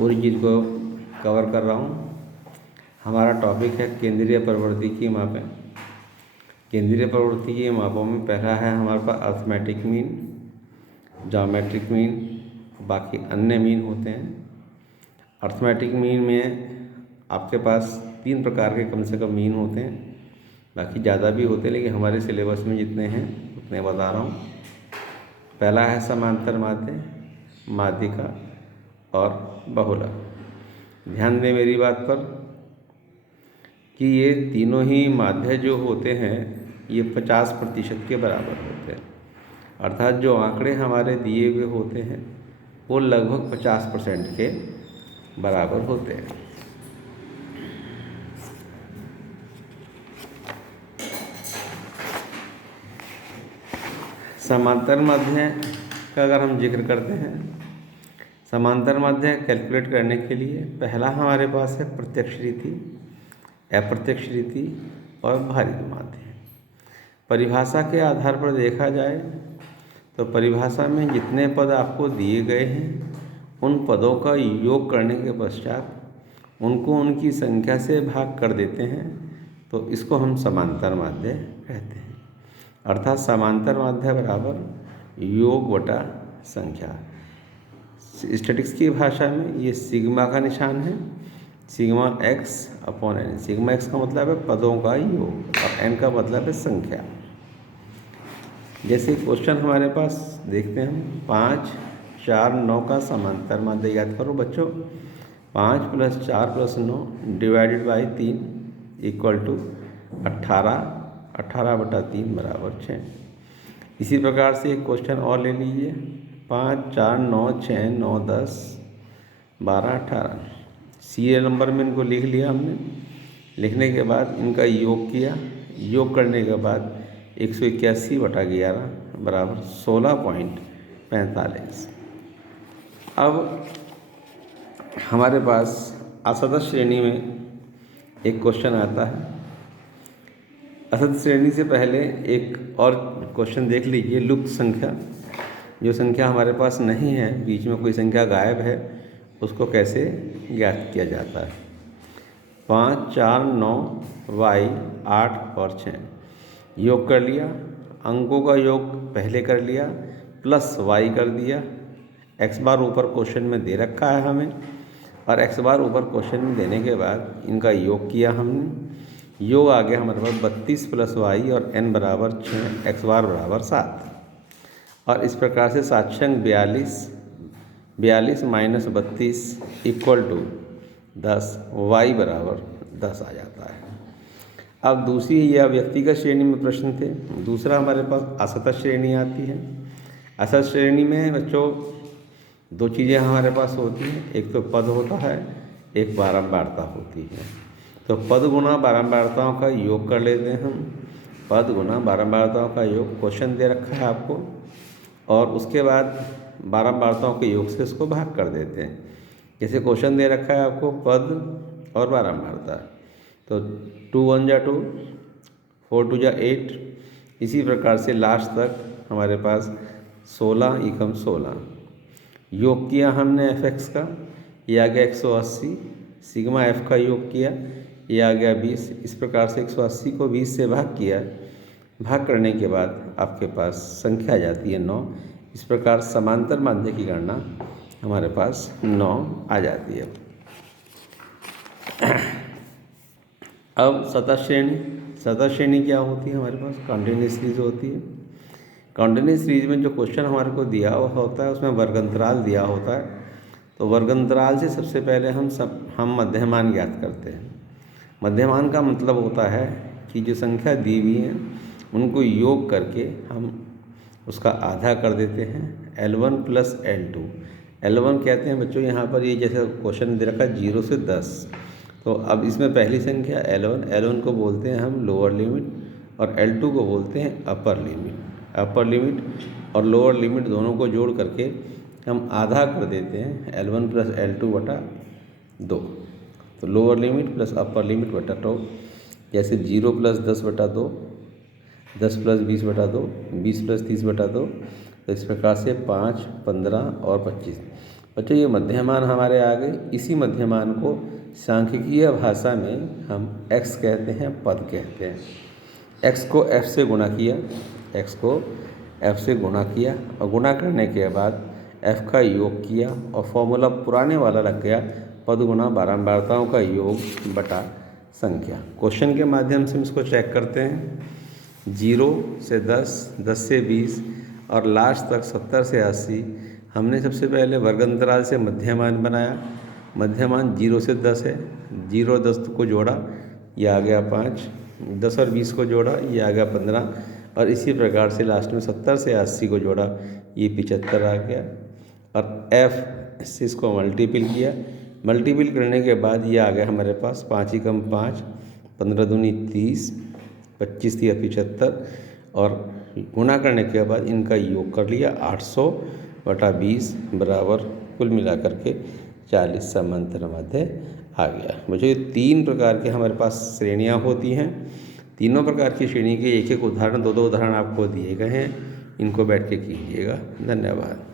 पूरी चीज़ को कवर कर रहा हूँ। हमारा टॉपिक है केंद्रीय प्रवृत्ति की मापें। केंद्रीय प्रवृत्ति की मापों में पहला है हमारे पास अर्थमेटिक मीन, ज्योमेट्रिक मीन, बाकी अन्य मीन होते हैं। अर्थमेटिक मीन में आपके पास 3 प्रकार के कम से कम मीन होते हैं, बाकी ज़्यादा भी होते हैं, लेकिन हमारे सिलेबस में जितने हैं उतने बता रहा हूँ। पहला है समांतर माध्य, माध्यिका और बहुला। ध्यान दें मेरी बात पर कि ये तीनों ही माध्य जो होते हैं ये 50% के बराबर होते हैं, अर्थात जो आंकड़े हमारे दिए हुए होते हैं वो लगभग 50% के बराबर होते हैं। समांतर माध्य का अगर हम जिक्र करते हैं, समांतर माध्य कैलकुलेट करने के लिए पहला हमारे पास है प्रत्यक्ष रीति, अप्रत्यक्ष रीति और भारित माध्य। परिभाषा के आधार पर देखा जाए तो परिभाषा में जितने पद आपको दिए गए हैं उन पदों का योग करने के पश्चात उनको उनकी संख्या से भाग कर देते हैं, तो इसको हम समांतर माध्य कहते हैं। अर्थात समांतर माध्य बराबर योग बटा संख्या। स्टैटिक्स की भाषा में ये सिग्मा का निशान है, sigma x upon N. Sigma x का मतलब है पदों का योग और n का मतलब है संख्या। जैसे क्वेश्चन हमारे पास देखते हैं हम, 5, 4, 9 का समांतर माध्य याद करो बच्चों। 5 + 4 + 9 डिवाइडेड बाई 3 इक्वल टू 18, 18/3 बराबर 6। इसी प्रकार से एक क्वेश्चन और ले लीजिए, 5, 4, 9, 6, 9, 10, 12, 18। सीरियल नंबर में इनको लिख लिया हमने। लिखने के बाद इनका योग किया, योग करने के बाद 181/11 बराबर 16.45। अब हमारे पास असतत श्रेणी में एक क्वेश्चन आता है। असतत श्रेणी से पहले एक और क्वेश्चन देख लीजिए, लुप्त संख्या। जो संख्या हमारे पास नहीं है, बीच में कोई संख्या गायब है, उसको कैसे ज्ञात किया जाता है। 5, 4, 9, y 8 और 6 योग कर लिया, अंकों का योग पहले कर लिया, प्लस y कर दिया। x बार ऊपर क्वेश्चन में दे रखा है हमें, और x बार ऊपर क्वेश्चन में देने के बाद इनका योग किया हमने। योग आ गया हमारे पास 32 + y और n बराबर 6, x बार बराबर 7। और इस प्रकार से साक्षांक 42 माइनस 32 इक्वल टू 10, y बराबर 10 आ जाता है। अब दूसरी या व्यक्तिगत श्रेणी में प्रश्न थे। दूसरा हमारे पास असतत श्रेणी आती है। असतत श्रेणी में बच्चों 2 चीज़ें हमारे पास होती हैं, एक तो पद होता है, एक बारंबारता होती है। तो पद गुना बारंबारताओं का योग कर लेते हैं हम। पद गुना बारंबारताओं का योग क्वेश्चन दे रखा है आपको, और उसके बाद बारंबारताओं के योग से उसको भाग कर देते हैं। जैसे क्वेश्चन दे रखा है आपको पद और बारंबारता, तो 2 × 1 = 2, 4 × 2 = 8। इसी प्रकार से लास्ट तक हमारे पास 16 × 16 योग किया हमने f(x) का, ये आ गया 180। सिग्मा f का योग किया, ये आ गया 20। इस प्रकार से 180 को 20 से भाग किया। भाग करने के बाद आपके पास संख्या आ जाती है 9। इस प्रकार समांतर माध्य की गणना हमारे पास 9 आ जाती है। अब सतत श्रेणी। सतत श्रेणी क्या होती है हमारे पास? कॉन्टिन्यूअस सीरीज होती है। कॉन्टिन्यूअस सीरीज में जो क्वेश्चन हमारे को दिया हुआ होता है उसमें वर्गंतराल दिया होता है। तो वर्गंतराल से सबसे पहले हम मध्यमान ज्ञात करते हैं। मध्यमान का मतलब होता है कि जो संख्या दी हुई है उनको योग करके हम उसका आधा कर देते हैं, L1 + L2। L1 कहते हैं बच्चों यहाँ पर, ये जैसे क्वेश्चन दे रखा है 0 से 10, तो अब इसमें पहली संख्या L1 को बोलते हैं हम लोअर लिमिट, और L2 को बोलते हैं अपर लिमिट। अपर लिमिट और लोअर लिमिट दोनों को जोड़ करके हम आधा कर देते हैं L1 + L2/2। तो lower limit plus upper limit बटा 2। जैसे 0 + 10/2, 10 + 20/2, 20 + 30/2। तो इस प्रकार से 5, 15 और 25। बच्चों ये मध्यमान हमारे आ गए। इसी मध्यमान को सांख्यिकीय भाषा में हम x कहते हैं, पद कहते हैं। x को f से गुणा किया, x को f से गुणा किया और गुणा करने के बाद f का योग किया और फॉर्मूला पुराने वाला लग गया, पद गुणा बारंबारताओं का योग बटा संख्या। क्वेश्चन के माध्यम से हम इसको चेक करते हैं। 0 से 10, 10 से 20 और लास्ट तक 70 से 80। हमने सबसे पहले वर्ग अंतराल से मध्यमान बनाया। मध्यमान 0 से 10 है, 0 10 को जोड़ा, ये आ गया 5, 10 और 20 को जोड़ा, ये आ गया 15 और इसी प्रकार से लास्ट में 70 से 80 को जोड़ा, ये 75 आ गया। और f से इसको मल्टीपल किया, मल्टीपल करने के बाद ये आ गया हमारे पास 5 ही कम 5, 15 दूनी 30, 25 दिया 75 और गुणा करने के बाद इनका योग कर लिया 800/20 बराबर कुल मिला करके 40 समांतर मध्य आ गया। मुझे 3 प्रकार के हमारे पास श्रेणियाँ होती हैं। तीनों प्रकार की श्रेणी के एक एक उदाहरण, 2-2 उदाहरण आपको दिए गए हैं, इनको बैठ के कीजिएगा। धन्यवाद।